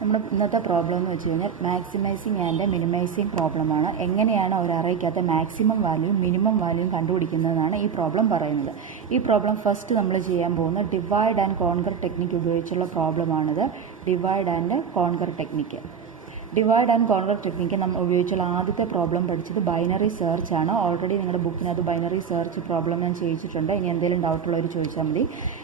നമ്മുടെ ഇന്നത്തെ പ്രോബ്ലം എന്ന് വെച്ച് കഴിഞ്ഞാൽ മാക്സിമൈസിങ് ആൻഡ് മിനിമൈസിങ് പ്രോബ്ലമാണ്. എങ്ങനെയാണ് ഒരു അറേക്കകത്ത് മാക്സിമം വാല്യൂയും മിനിമം വാല്യൂയും കണ്ടുപിടിക്കുന്നതെന്നാണ് ഈ പ്രോബ്ലം പറയുന്നത്. ഈ പ്രോബ്ലം ഫസ്റ്റ് നമ്മൾ ചെയ്യാൻ പോകുന്ന ഡിവൈഡ് ആൻഡ് കോൺകർ ടെക്നിക്ക് ഉപയോഗിച്ചുള്ള പ്രോബ്ലമാണിത്. Divide and conquer technique. Divide and conquer technique നമ്മൾ ഉപയോഗിച്ചുള്ള ആദ്യത്തെ പ്രോബ്ലം പഠിച്ചത് ബൈനറി സെർച്ച് ആണ്. ഓൾറെഡി നിങ്ങളുടെ ബുക്കിനകത്ത് ബൈനറി സെർച്ച് പ്രോബ്ലം ഞാൻ ചെയ്യിച്ചിട്ടുണ്ട്. ഇനി എന്തെങ്കിലും ഡൗട്ടുള്ളവർ ചോദിച്ചാൽ മതി.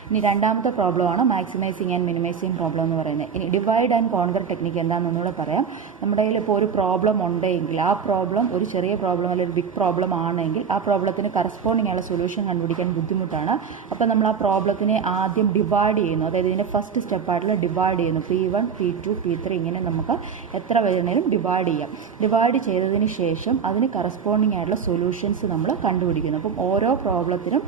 ഇനി രണ്ടാമത്തെ പ്രോബ്ലമാണ് മാക്സിമൈസിങ് ആൻഡ് മിനിമൈസിങ് പ്രോബ്ലം എന്ന് പറയുന്നത്. ഇനി ഡിവൈഡ് ആൻഡ് കോൺകർ ടെക്നിക്ക് എന്താണെന്നൂടെ പറയാം. നമ്മുടെ കയ്യിൽ ഇപ്പോൾ ഒരു പ്രോബ്ലം ഉണ്ടെങ്കിൽ ആ പ്രോബ്ലം ഒരു ചെറിയ പ്രോബ്ലം അല്ലെങ്കിൽ ഒരു ബിഗ് പ്രോബ്ലം ആണെങ്കിൽ ആ പ്രോബ്ലത്തിന് കറസ്പോണ്ടിങ് ആയുള്ള സൊല്യൂഷൻ കണ്ടുപിടിക്കാൻ ബുദ്ധിമുട്ടാണ്. അപ്പോൾ നമ്മൾ ആ പ്രോബ്ലത്തിനെ ആദ്യം ഡിവൈഡ് ചെയ്യുന്നു. അതായത് ഇതിൻ്റെ ഫസ്റ്റ് സ്റ്റെപ്പായിട്ടുള്ള ഡിവൈഡ് ചെയ്യുന്നു. P1, P2, P3 ഇങ്ങനെ നമുക്ക് എത്ര വേണമെങ്കിലും ഡിവൈഡ് ചെയ്യാം. ഡിവൈഡ് ചെയ്തതിന് ശേഷം അതിന് കറസ്പോണ്ടിങ് ആയിട്ടുള്ള സൊല്യൂഷൻസ് നമ്മൾ കണ്ടുപിടിക്കുന്നു. അപ്പം ഓരോ പ്രോബ്ലത്തിനും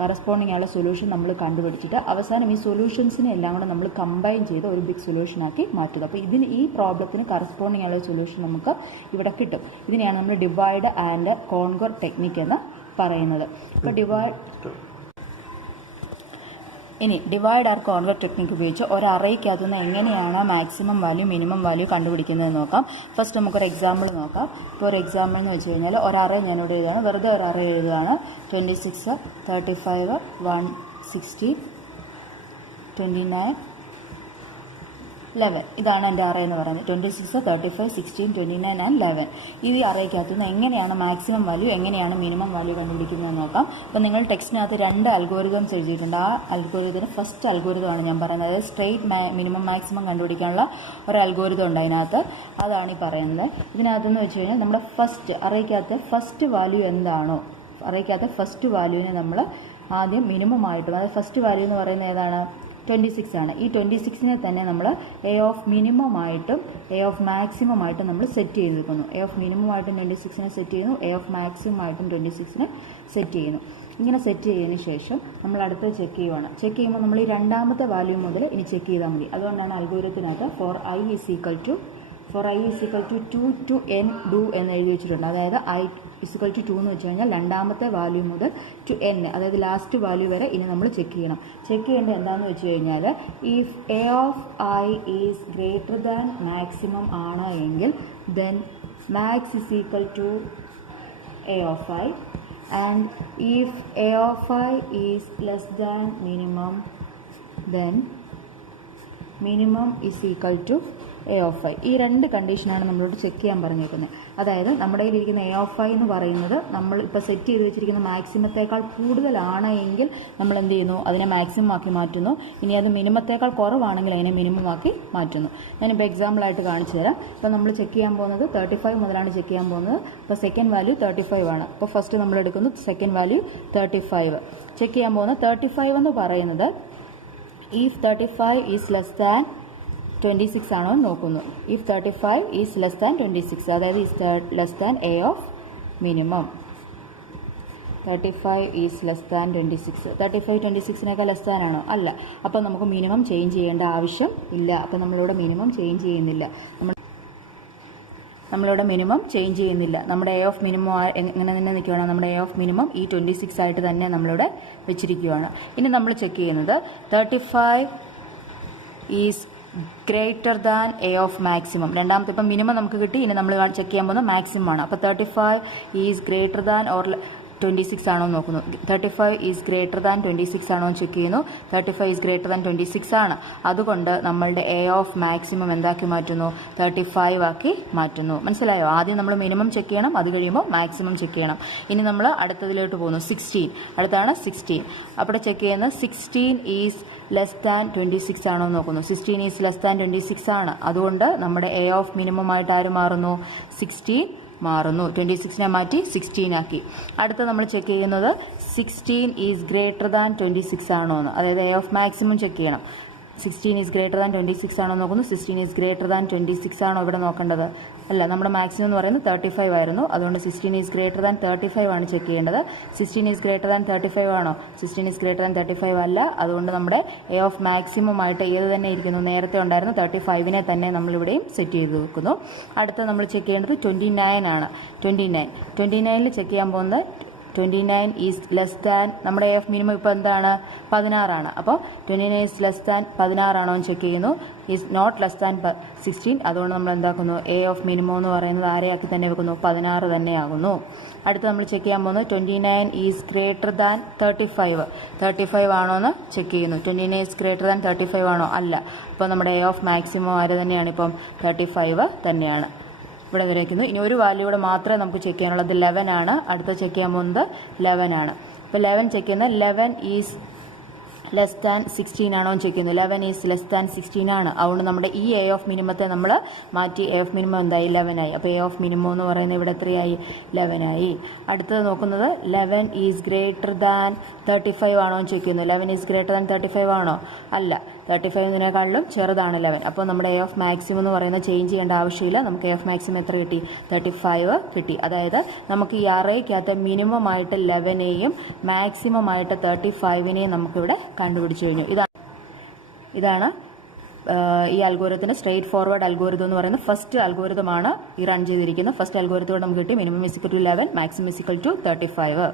കറസ്പോണ്ടിങ് ആയുള്ള സൊല്യൂഷൻ നമ്മൾ കണ്ടുപിടിച്ചിട്ട് അവസാനം ഈ സൊല്യൂഷൻസിനെ എല്ലാം കൂടെ നമ്മൾ കമ്പൈൻ ചെയ്ത് ഒരു ബിഗ് സൊല്യൂഷനാക്കി മാറ്റുന്നത്. അപ്പോൾ ഈ പ്രോബ്ലത്തിന് കറസ്പോണ്ടിങ് ആയുള്ള സൊല്യൂഷൻ നമുക്ക് ഇവിടെ കിട്ടും. ഇതിനെയാണ് നമ്മൾ ഡിവൈഡ് ആൻഡ് കോൺകർ ടെക്നിക്ക് എന്ന് പറയുന്നത്. ഇപ്പോൾ ഇനി ഡിവൈഡ് ആർ കോൺകർ ടെക്നിക്ക് ഉപയോഗിച്ച് ഒരു അറേക്കകത്തുനിന്ന് എങ്ങനെയാണ് മാക്സിമം വാല്യൂ മിനിമം വാല്യൂ കണ്ടുപിടിക്കുന്നത് നോക്കാം. ഫസ്റ്റ് നമുക്കൊരു എക്സാമ്പിൾ നോക്കാം. ഇപ്പോൾ ഒരു എക്സാമ്പിൾ എന്ന് വെച്ച് കഴിഞ്ഞാൽ ഒരു അറേ ഞാനിവിടെ എഴുതുകയാണ്. വെറുതെ ഒരു അറേ എഴുതുകയാണ്. 26, 35, 160, 29, 11. ഇതാണ് എൻ്റെ അറേ എന്ന് പറയുന്നത്. 26, 35, 16, 29 ആൻഡ് 11. ഈ അറേക്കകത്തുനിന്ന് എങ്ങനെയാണ് മാക്സിമം വാല്യൂ എങ്ങനെയാണ് മിനിമം വാല്യൂ കണ്ടുപിടിക്കുന്നത് നോക്കാം. അപ്പോൾ നിങ്ങൾ ടെക്സ്റ്റിനകത്ത് 2 അൽഗോരിതംസ് എഴുതിയിട്ടുണ്ട്. ആ അൽഗോരിതത്തിന് ഫസ്റ്റ് അൽഗോരിതമാണ് ഞാൻ പറയുന്നത്. അതായത് സ്ട്രെയിറ്റ് മിനിമം മാക്സിമം കണ്ടുപിടിക്കാനുള്ള ഒരു അൽഗോരിതം ഉണ്ട് അതിനകത്ത്. അതാണ് ഈ പറയുന്നത്. ഇതിനകത്തെന്ന് വെച്ച് കഴിഞ്ഞാൽ നമ്മുടെ ഫസ്റ്റ് അറേക്കകത്തെ ഫസ്റ്റ് വാല്യൂ എന്താണോ അറേക്കകത്തെ ഫസ്റ്റ് വാല്യൂവിനെ നമ്മൾ ആദ്യം മിനിമം ആയിട്ടും അതായത് ഫസ്റ്റ് വാല്യൂ എന്ന് പറയുന്നത് ഏതാണ് 26 ആണ്. ഈ 26നെ തന്നെ നമ്മൾ എ ഓഫ് മിനിമം ആയിട്ടും എ ഓഫ് മാക്സിമം ആയിട്ടും നമ്മൾ സെറ്റ് ചെയ്ത് വെക്കുന്നു. എ ഓഫ് മിനിമം ആയിട്ടും 26നെ സെറ്റ് ചെയ്യുന്നു. എ ഓഫ് മാക്സിമം ആയിട്ടും 26നെ സെറ്റ് ചെയ്യുന്നു. ഇങ്ങനെ സെറ്റ് ചെയ്തതിന് ശേഷം നമ്മൾ അടുത്ത് ചെക്ക് ചെയ്യുവാണ്. ചെക്ക് ചെയ്യുമ്പോൾ നമ്മൾ ഈ രണ്ടാമത്തെ വാല്യൂ മുതൽ ഇനി ചെക്ക് ചെയ്താൽ മതി. അതുകൊണ്ടാണ് അൽഗോരിതത്തിനകത്ത് for I is equal to 2 to n do എന്ന് എഴുതി വെച്ചിട്ടുണ്ട്. അതായത് i is equal to 2 എന്ന് വെച്ച് കഴിഞ്ഞാൽ രണ്ടാമത്തെ വാല്യൂ മുതൽ ടു n അതായത് ലാസ്റ്റ് വാല്യൂ വരെ ഇനി നമ്മൾ ചെക്ക് ചെയ്യണം. ചെക്ക് ചെയ്യേണ്ടത് എന്താണെന്ന് വെച്ച് കഴിഞ്ഞാൽ if A of I is greater than maximum ആണ് എങ്കിൽ then max is equal to A of I and if A of I is less than minimum then minimum is equal to A of I. ഈ 2 കണ്ടീഷനാണ് നമ്മളോട് check ചെയ്യാൻ പറഞ്ഞേക്കുന്നത്. അതായത് നമ്മുടെ കയ്യിലിരിക്കുന്ന എ ഓഫ് ഐ എന്ന് പറയുന്നത് നമ്മൾ ഇപ്പോൾ സെറ്റ് ചെയ്ത് വെച്ചിരിക്കുന്ന മാക്സിമത്തേക്കാൾ കൂടുതലാണ് എങ്കിൽ നമ്മൾ എന്ത് ചെയ്യുന്നു അതിനെ മാക്സിമം ആക്കി മാറ്റുന്നു. ഇനി അത് മിനിമത്തേക്കാൾ കുറവാണെങ്കിൽ അതിനെ മിനിമം ആക്കി മാറ്റുന്നു. ഞാനിപ്പോൾ എക്സാമ്പിളായിട്ട് കാണിച്ചു തരാം. ഇപ്പോൾ നമ്മൾ ചെക്ക് ചെയ്യാൻ പോകുന്നത് 35 മുതലാണ് ചെക്ക് ചെയ്യാൻ പോകുന്നത്. ഇപ്പോൾ സെക്കൻഡ് വാല്യൂ 35 ആണ്. അപ്പോൾ ഫസ്റ്റ് നമ്മൾ എടുക്കുന്നു സെക്കൻഡ് വാല്യൂ 35. ചെക്ക് ചെയ്യാൻ പോകുന്നത് 35 എന്ന് പറയുന്നത് if 35 is less than 26 ആണോ എന്ന് നോക്കുന്നു. if 35 is less than 26 അതായത് is less than a of minimum. 35 is less than 26. 35 26നേക്കാൾ less than ആണോ? അല്ല. അപ്പോൾ നമുക്ക് മിനിമം ചേഞ്ച് ചെയ്യേണ്ട ആവശ്യം ഇല്ല. അപ്പോൾ നമ്മളിവിടെ മിനിമം ചേഞ്ച് ചെയ്യുന്നില്ല. നമ്മളിവിടെ മിനിമം ചേഞ്ച് ചെയ്യുന്നില്ല. നമ്മുടെ എ ഓഫ് മിനിമം എങ്ങനെ തന്നെ നിൽക്കുകയാണ്. നമ്മുടെ എ ഓഫ് മിനിമം ഈ 26 ആയിട്ട് തന്നെ നമ്മളിവിടെ വെച്ചിരിക്കുകയാണ്. ഇനി നമ്മൾ ചെക്ക് ചെയ്യുന്നത് 35 is greater than A of maximum. രണ്ടാമത്തെ ഇപ്പം മിനിമം നമുക്ക് കിട്ടി. ഇനി നമ്മൾ ചെക്ക് ചെയ്യാൻ പോകുന്നത് മാക്സിമം ആണ്. അപ്പോൾ 35 ഈസ് ഗ്രേറ്റർ ദാൻ ഓർ 26 ആണോ നോക്കുന്നു. 35 ഈസ് ഗ്രേറ്റർ ദാൻ 26 ആണോ എന്ന് ചെക്ക് ചെയ്യുന്നു. 35 ഈസ് ഗ്രേറ്റർ ദാൻ 26 ആണ്. അതുകൊണ്ട് നമ്മളുടെ എ ഓഫ് മാക്സിമം എന്താക്കി മാറ്റുന്നു 35 ആക്കി മാറ്റുന്നു. മനസ്സിലായോ? ആദ്യം നമ്മൾ മിനിമം ചെക്ക് ചെയ്യണം. അത് കഴിയുമ്പോൾ മാക്സിമം ചെക്ക് ചെയ്യണം. ഇനി നമ്മൾ അടുത്തതിലോട്ട് പോകുന്നു. 16 അടുത്താണ് 16. അവിടെ ചെക്ക് ചെയ്യുന്നത് 16 ഈസ് ലെസ് ദാൻ 26 ആണോ നോക്കുന്നു. 16 ഈസ് ലെസ് ദാൻ 26 ആണ്. അതുകൊണ്ട് നമ്മുടെ എ ഓഫ് മിനിമം ആയിട്ട് ആര് മാറുന്നു 16 മാറുന്നു. 26നെ മാറ്റി 16 ആക്കി. അടുത്ത നമ്മൾ ചെക്ക് ചെയ്യുന്നത് 16 ഈസ് ഗ്രേറ്റർ ദാൻ 26 ആണോ എന്ന്. അതായത് എ ഓഫ് മാക്സിമം ചെക്ക് ചെയ്യണം. 16 ഈസ് ഗ്രേറ്റർ ദാൻ 26 ആണോ നോക്കുന്നു. 16 ഈസ് ഗ്രേറ്റർ ദാൻ 26 ആണോ ഇവിടെ നോക്കേണ്ടത്? അല്ല, നമ്മുടെ മാക്സിമം എന്ന് പറയുന്നത് 35 ആയിരുന്നു. അതുകൊണ്ട് 16 ഈസ് ഗ്രേറ്റർ ദാൻ 35 ആണ് ചെക്ക് ചെയ്യേണ്ടത്. 16 ഈസ് ഗ്രേറ്റർ ദാൻ 35 ആണോ? 16 ഈസ് ഗ്രേറ്റർ ദാൻ 35 അല്ല. അതുകൊണ്ട് നമ്മുടെ എ ഓഫ് മാക്സിമം ആയിട്ട് ഏത് തന്നെ ഇരിക്കുന്നു? നേരത്തെ ഉണ്ടായിരുന്ന 35നെ തന്നെ നമ്മളിവിടെയും സെറ്റ് ചെയ്ത് വെക്കുന്നു. അടുത്ത നമ്മൾ ചെക്ക് ചെയ്യേണ്ടത് 29 ആണ്. 29ൽ ചെക്ക് ചെയ്യാൻ പോകുന്നത് 29 ഈസ് ലെസ് ദാൻ നമ്മുടെ എഫ് മിനിമം ഇപ്പോൾ എന്താണ് 16 ആണ്. അപ്പോൾ 29 ഈസ് ലെസ് ദാൻ 16 ആണോ എന്ന് ചെക്ക് ചെയ്യുന്നു. Is not less than 16. അതുകൊണ്ട് നമ്മൾ എന്താക്കുന്നു, എ ഓഫ് മിനിമം എന്ന് പറയുന്നത് ആരെയാക്കി തന്നെ വെക്കുന്നു, 16 തന്നെയാകുന്നു. അടുത്ത് നമ്മൾ ചെക്ക് ചെയ്യാൻ പോകുന്നത് 29 ഈസ് ഗ്രേറ്റർ ദാൻ 35. 35 ആണോ എന്ന് ചെക്ക് ചെയ്യുന്നു. 29 ഈസ് ഗ്രേറ്റർ ദാൻ 35 ആണോ? അല്ല. അപ്പോൾ നമ്മുടെ എ ഓഫ് മാക്സിമം ആര് തന്നെയാണ്, ഇപ്പം 35 തന്നെയാണ്. ഇവിടെ വരയ്ക്കുന്നു. ഇനി ഒരു വാല്യൂടെ മാത്രമേ നമുക്ക് ചെക്ക് ചെയ്യാനുള്ളത് 11 ആണ്. അടുത്ത ചെക്ക് ചെയ്യാൻ പോകുന്നത് 11 ആണ്. ഇപ്പോൾ 11 ചെക്ക് ചെയ്യുന്നത് 11 ഈസ് ലെസ് ദാൻ 16 ആണോ എന്ന് ചെക്ക് ചെയ്യുന്നു. 11 ഈസ് ലെസ് ദാൻ 16 ആണ്. അതുകൊണ്ട് നമ്മുടെ ഈ എ ഓഫ് മിനിമത്തെ നമ്മൾ മാറ്റി എ ഓഫ് മിനിമം എന്തായി, 11 ആയി. അപ്പോൾ എ ഓഫ് മിനിമം എന്ന് പറയുന്നത് ഇവിടെ എത്രയായി, 11 ആയി. അടുത്തത് നോക്കുന്നത് 11 ഈസ് ഗ്രേറ്റർ ദാൻ 35 ആണോ എന്ന് ചെക്ക് ചെയ്യുന്നു. 11 ഈസ് ഗ്രേറ്റർ ദാൻ 35 ആണോ? അല്ല. 35-നേക്കാളിലും ചെറുതാണ് 11. അപ്പോൾ നമ്മുടെ എ ഓഫ് മാക്സിമം എന്ന് പറയുന്നത് ചേഞ്ച് ചെയ്യേണ്ട ആവശ്യമില്ല. നമുക്ക് എ ഓഫ് മാക്സിമം എത്ര കിട്ടി, 35 കിട്ടി. അതായത് നമുക്ക് ഈ അറേക്കകത്ത് മിനിമം ആയിട്ട് 11നെയും മാക്സിമം ആയിട്ട് 35നെയും നമുക്കിവിടെ കണ്ടുപിടിച്ചു കഴിഞ്ഞു. ഇതാണ് ഈ അൽഗോരിതത്തിന് സ്ട്രെയിറ്റ് ഫോർവേഡ് അൽഗോരിതം എന്ന് പറയുന്നത് ഫസ്റ്റ് അൽഗോരിതമാണ് ഈ റൺ ചെയ്തിരിക്കുന്നത്. ഫസ്റ്റ് അൽഗോരിതത്തോടെ നമുക്ക് കിട്ടി minimum is equal to 11, maximum is equal to 35.